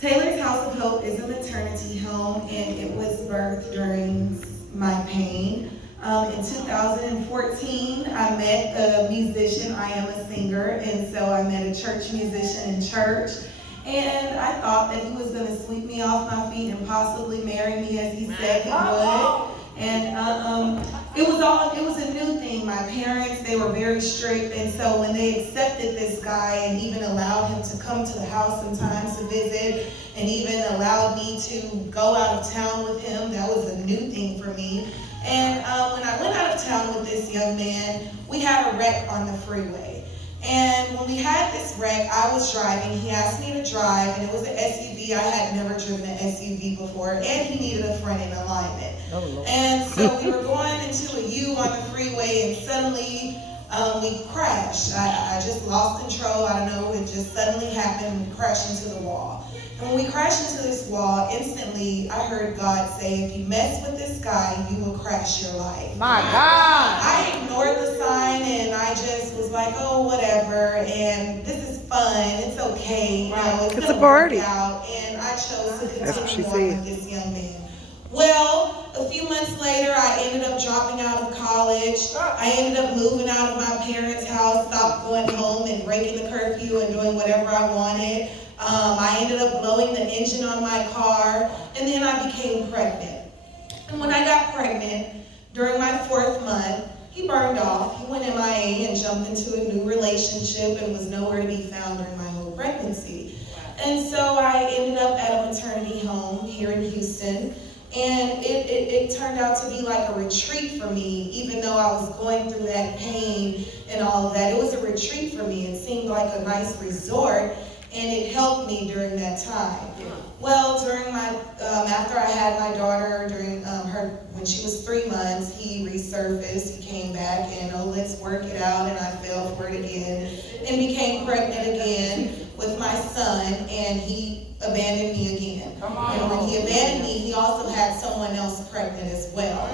Taylor's House of Hope is a maternity home, and it was birthed during my pain. In 2014, I met a musician. I am a singer, and so I met a church musician in church. And I thought that he was going to sweep me off my feet and possibly marry me as he said he would. And it was a new thing. My parents, they were very strict, and so when they accepted this guy and even allowed him to come to the house sometimes to visit, and even allowed me to go out of town with him, that was a new thing for me. And when I went out of town with this young man, we had a wreck on the freeway. And when we had this wreck, I was driving. He asked me to drive, and it was an SUV. I had never driven an SUV before, and he needed a front end alignment. And so we were going into a U on the freeway, and suddenly we crashed. I just lost control. I don't know. It just suddenly happened. We crashed into the wall. And when we crashed into this wall, instantly I heard God say, if you mess with this guy, you will crash your life. My God. I ignored the sign, and I just was like, oh, whatever, and this is fun, it's okay, you know, It's a party. Out, and I chose to That's what she continue on said. with this young man. Well, a few months later, I ended up dropping out of college. I ended up moving out of my parents' house, stopped going home and breaking the curfew and doing whatever I wanted. I ended up blowing the engine on my car, and then I became pregnant. And when I got pregnant, during my 4th month, he burned off. He went MIA and jumped into a new relationship and was nowhere to be found during my whole pregnancy. And so I ended up at a maternity home here in Houston, and it turned out to be like a retreat for me, even though I was going through that pain and all of that. It was a retreat for me. It seemed like a nice resort, and it helped me during that time. Well, during my, after I had my daughter, during when she was 3 months, he resurfaced, he came back, and oh, let's work it out, and I fell for it again, and became pregnant again with my son, and he abandoned me again. And when he abandoned me, he also had someone else pregnant as well.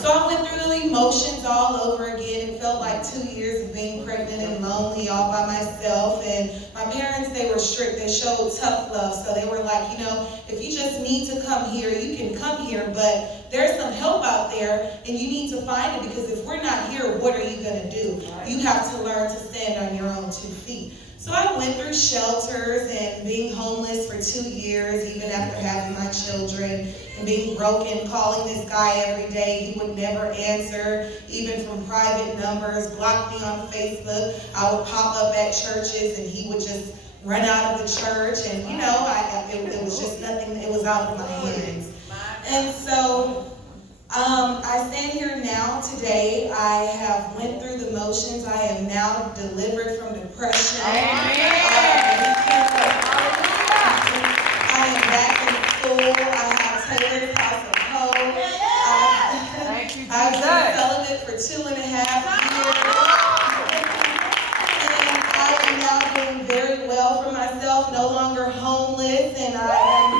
So I went through the emotions all over again. It felt like 2 years of being pregnant and lonely all by myself. And my parents, they were strict. They showed tough love. So they were like, you know, if you just need to come here, you can come here. But there's some help out there, and you need to find it, because if we're not here, what are you going to do? You have to learn to stand on your own 2 feet. So I went through shelters and being homeless for 2 years, even after having my children, and being broken, calling this guy every day. He would never answer, even from private numbers, blocked me on Facebook. I would pop up at churches, and he would just run out of the church, and you know, it was just nothing, it was out of my hands. And so I stand here now today. I have went through the motions. I am now delivered from depression. I am back in school. I have Taylor's House of Hope. I've been celibate for 2.5 years. And I am now doing very well for myself, no longer homeless, and I am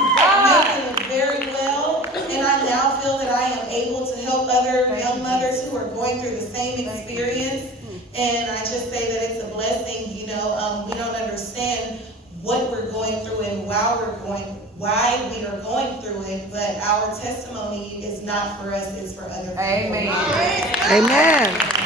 making it very well. And I now feel that I am able to help other young mothers who are going through the same experience. And I just say that it's a blessing. You know, we don't understand what we're going through and why we are going through it, but our testimony is not for us, it's for other people. Amen. Amen.